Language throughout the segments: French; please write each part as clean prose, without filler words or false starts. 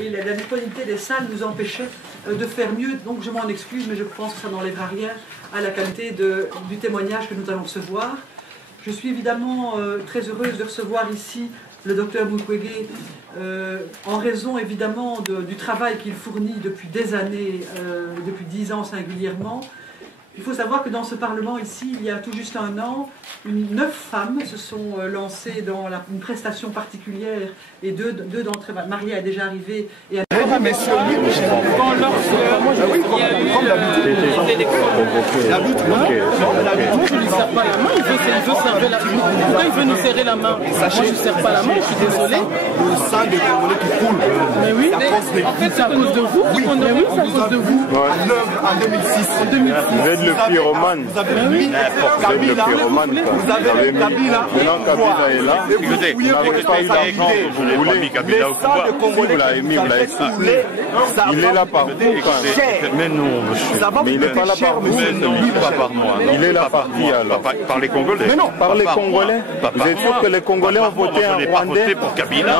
et la disponibilité des salles nous empêchait de faire mieux. Donc je m'en excuse, mais je pense que ça n'enlèvera rien à la qualité du témoignage que nous allons recevoir. Je suis évidemment très heureuse de recevoir ici le docteur Mukwege, en raison évidemment du travail qu'il fournit depuis des années, depuis 10 ans singulièrement. Il faut savoir que dans ce Parlement ici, il y a tout juste un an, 9 femmes se sont lancées dans une prestation particulière et deux d'entre elles, Marie est déjà arrivée. Et quand lorsqu'il y a eu les élections, moi je ne lui serre pas la main, il veut serrer la main. Pourquoi il veut nous serrer la main? Moi je ne serre pas la main, je suis désolé. Le sang des Congolais qui coule. Mais oui, en fait c'est à cause de vous. Oui, c'est à cause de vous. À l'œuvre en 2006. En 2006. Vous êtes le pyromane. Vous avez mis Kabila. Vous avez mis Kabila. Non, Kabila est là. Écoutez, vous n'avez pas eu l'argent, vous n'avez pas mis Kabila au pouvoir. Vous l'avez mis, vous l'avez coulé. Il est là par vous, mais non, monsieur. Mais il n'est pas là par vous. Mais non, pas par moi. Il est là par qui alors? Par les Congolais. Mais non, par les Congolais. Vous êtes sûr que les Congolais ont voté un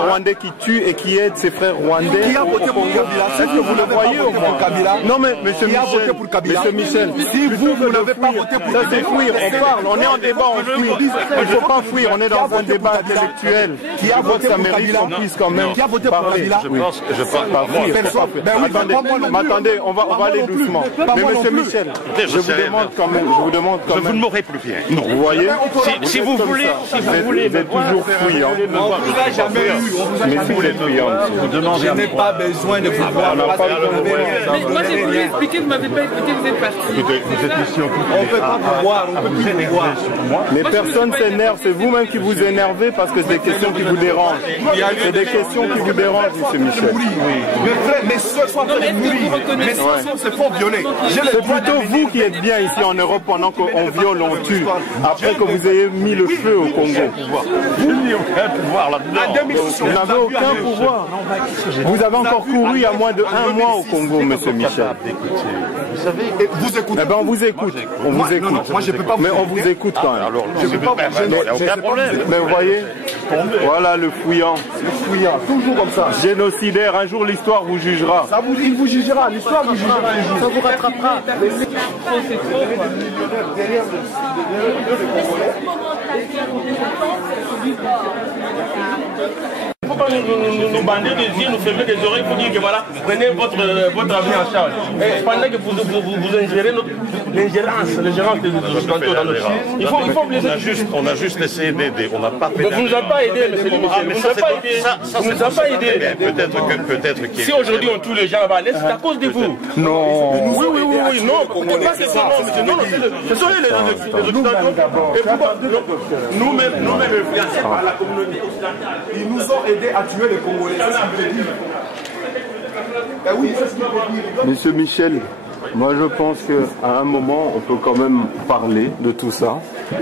Rwandais qui tue et qui aide ses frères rwandais? Qui a voté pour Kabila? Est-ce que vous le voyez au moins? Non mais monsieur Michel, si vous n'avez pas voté pour Kabila, ça c'est fuir, on parle, on est en débat, on fuit. Il ne faut pas fuir, on est dans un débat intellectuel. Qui a voté pour Kabila? Quand même. Qui a voté pour Kabila? Je parle pas moi. Attendez, on va aller doucement. Mais monsieur Michel, je vous demande quand même. Vous ne m'aurez plus bien. Non, vous voyez? Si vous voulez, vous êtes toujours fuyant. On vous a jamais eu. Mais si vous êtes fuyant, vous demandez à moi. Je n'ai pas besoin de vous voir. Mais moi j'ai voulu expliquer, vous ne m'avez pas écouté, vous êtes parti. Vous êtes ici en tout cas. On ne peut pas vous voir, on ne peut plus vous voir. mais personne s'énerve, c'est vous-même qui vous énervez parce que c'est des questions qui vous dérangent. C'est des questions qui vous dérangent, monsieur Michel. Mais ce soir, mais ce se font violer. C'est plutôt vous qui êtes bien ici en Europe pendant qu'on viole, on tue, après que vous ayez mis le feu au Congo. Vous n'avez aucun pouvoir là-dedans. Vous n'avez aucun pouvoir. Vous avez encore couru il y a moins de 1 mois au Congo, monsieur Michel. Vous savez, vous écoutez. Eh bien, on vous écoute. On vous écoute. Moi, je ne peux pas. Mais on vous écoute quand même. alors, il n'y a aucun problème. Mais vous voyez, voilà le fouillant. Le fouillant, toujours comme ça. Génocidaire, un jour l'histoire vous jugera. Il vous jugera, l'histoire vous jugera un jour. Ça vous rattrapera. C'est trop quoi. Il ne faut pas nous bander des yeux, nous fermer des oreilles pour dire que voilà, prenez votre avenir en charge. Et pendant que vous ingérez l'ingérence des Occidentaux dans notre pays. Il faut laisser. On a juste essayé d'aider, on n'a pas fait. Vous ne nous avez pas aidé, monsieur le ministre. Vous ne nous avez pas aidé. Vous ne nous avez pas aidé. Peut-être qu'il Si aujourd'hui on tue les gens à l'Est, c'est à cause de vous. Non. Oui, non. Pas que ça, non, ce sont les Occidentaux. Et pourquoi nous-mêmes influencés par la communauté occidentale. Ils nous ont aidés à tuer les Congolais. Oui, c'est ce qu'il veut dire. Monsieur Michel, moi je pense qu'à un moment on peut quand même parler de tout ça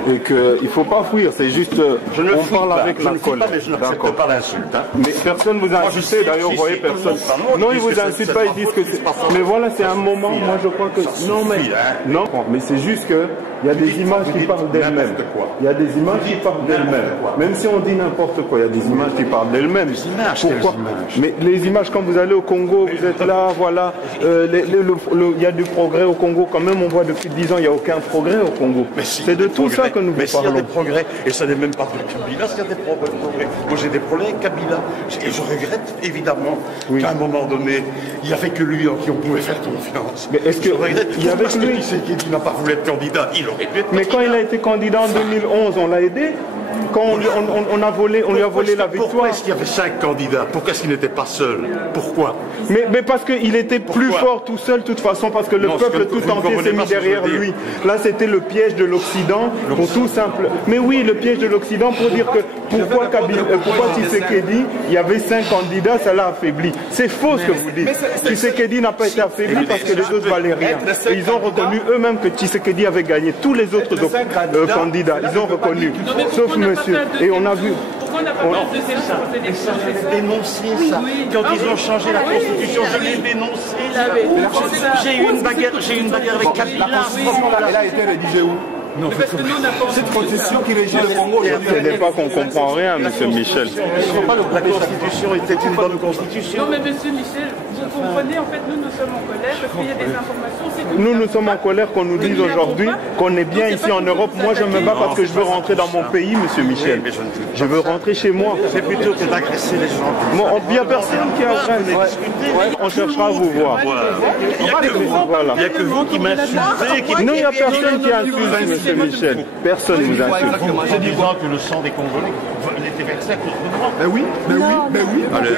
et qu'il ne faut pas fuir, c'est juste on parle avec la colère. Je n'accepte pas l'insulte. Mais personne ne vous a insulté, d'ailleurs vous voyez personne. Non, ils vous insultent pas, ils disent que c'est... Mais voilà, c'est un moment, moi je crois que... Non, mais c'est juste que il y a des images qui parlent d'elles-mêmes. Il y a des images qui parlent d'elles-mêmes. Même si on dit n'importe quoi, il y a des images qui parlent d'elles-mêmes. Pourquoi? Mais les images, quand vous allez au Congo, vous êtes là, voilà, il y a du progrès au Congo. Quand même, on voit depuis 10 ans, il n'y a aucun progrès au Congo. C'est de tout ça que nous vous parlons. Mais s'il y a des progrès, et ça n'est même pas de Kabila, s'il y a des progrès. Moi j'ai des problèmes avec Kabila. Et je regrette évidemment qu'à un moment donné, il n'y avait que lui en qui on pouvait faire confiance. Mais est-ce que je regrette il y avait parce que lui, c'est qu'il n'a pas voulu être candidat. Il aurait pu être Mais quand il a été candidat en 2011, on l'a aidé. Quand on lui a volé la victoire. Pourquoi est-ce qu'il y avait 5 candidats? Pourquoi est-ce qu'il n'était pas seul? Pourquoi? Mais parce qu'il était plus fort tout seul, de toute façon, parce que le peuple tout entier s'est mis derrière lui. Là, c'était le piège de l'Occident, pour tout simple. Mais oui, le piège de l'Occident pour dire que pourquoi Tshisekedi, il y avait 5 candidats, ça l'a affaibli. C'est faux ce que vous dites. Tshisekedi n'a pas été affaibli parce que les autres valaient rien. Et ils ont reconnu eux-mêmes que Tshisekedi avait gagné tous les autres candidats. Ils ont reconnu. Sauf monsieur. Et on a vu. Pourquoi on n'a pas fait de ces élections? J'ai dénoncé ça. Quand ils ont changé la Constitution, je l'ai dénoncé. J'ai eu une bagarre avec Kabila. Elle a été rédigée où? Parce que nous, on n'a pas Cette constitution qui régit le Congo, Ce n'est pas qu'on comprend rien, monsieur Michel. La Constitution était une bonne Constitution. Non, mais monsieur Michel, vous comprenez, en fait, nous sommes en colère parce qu'il y a des informations. Nous sommes en colère qu'on nous dise aujourd'hui qu'on est bien ici en Europe. Moi, je me bats parce que je veux rentrer dans mon pays, monsieur Michel. Je veux rentrer chez moi. C'est plutôt que d'agresser les gens. Bon, il n'y a personne qui est en train de discuter. On cherchera à vous voir. Il n'y a que vous qui m'insultez. Non, il n'y a personne qui insulte, monsieur Michel. Personne ne vous insulte. Je dis que le sang des Congolais était versé à cause de moi. Mais oui, mais oui, mais oui. Allez.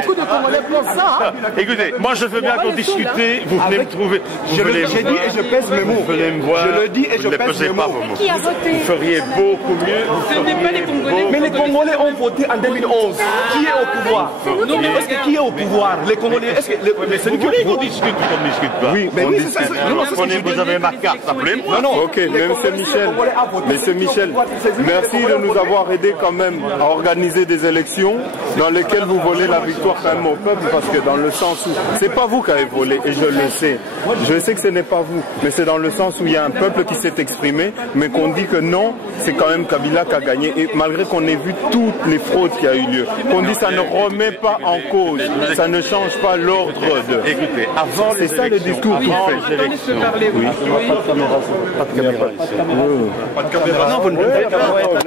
Beaucoup de Congolais pensent ça. Écoutez, moi je veux bien qu'on discute. Vous venez me trouver. J'ai dit et je pèse mes mots. Vous venez me voir. Je le dis et je ne pèse pesez mes pas mots. vos mots. Qui a voté? Vous feriez beaucoup mieux. Ce n'est pas les Congolais. Mais les Congolais ont voté en 2011. Qui est au pouvoir? Est-ce que qui est au pouvoir? Les Congolais. Est-ce que Mais c'est nous qu'on discute ou qu'on ne discute pas. Oui, mais on oui, discute. c'est ça. Non, c'est ce que je Vous avez ma carte, appelez-moi. Ok, mais monsieur Michel, merci de nous avoir aidé quand même à organiser des élections dans lesquelles vous volez la victoire quand même au peuple, parce que dans le sens où c'est pas vous qui avez volé, et je le sais. Je sais que ce n'est pas vous, mais c'est dans le sens où il y a un peuple qui s'est exprimé, mais qu'on dit que non, c'est quand même Kabila qui a gagné, et malgré qu'on ait vu toutes les fraudes qui a eu lieu, qu'on dit ça ne remet pas en cause, ça ne change pas l'ordre de... Écoutez, avant les C'est ça le discours qu'il fait. Attendez, je peux parler, oui. Pas de caméra ici. Pas de caméra. Non, vous ne pouvez pas.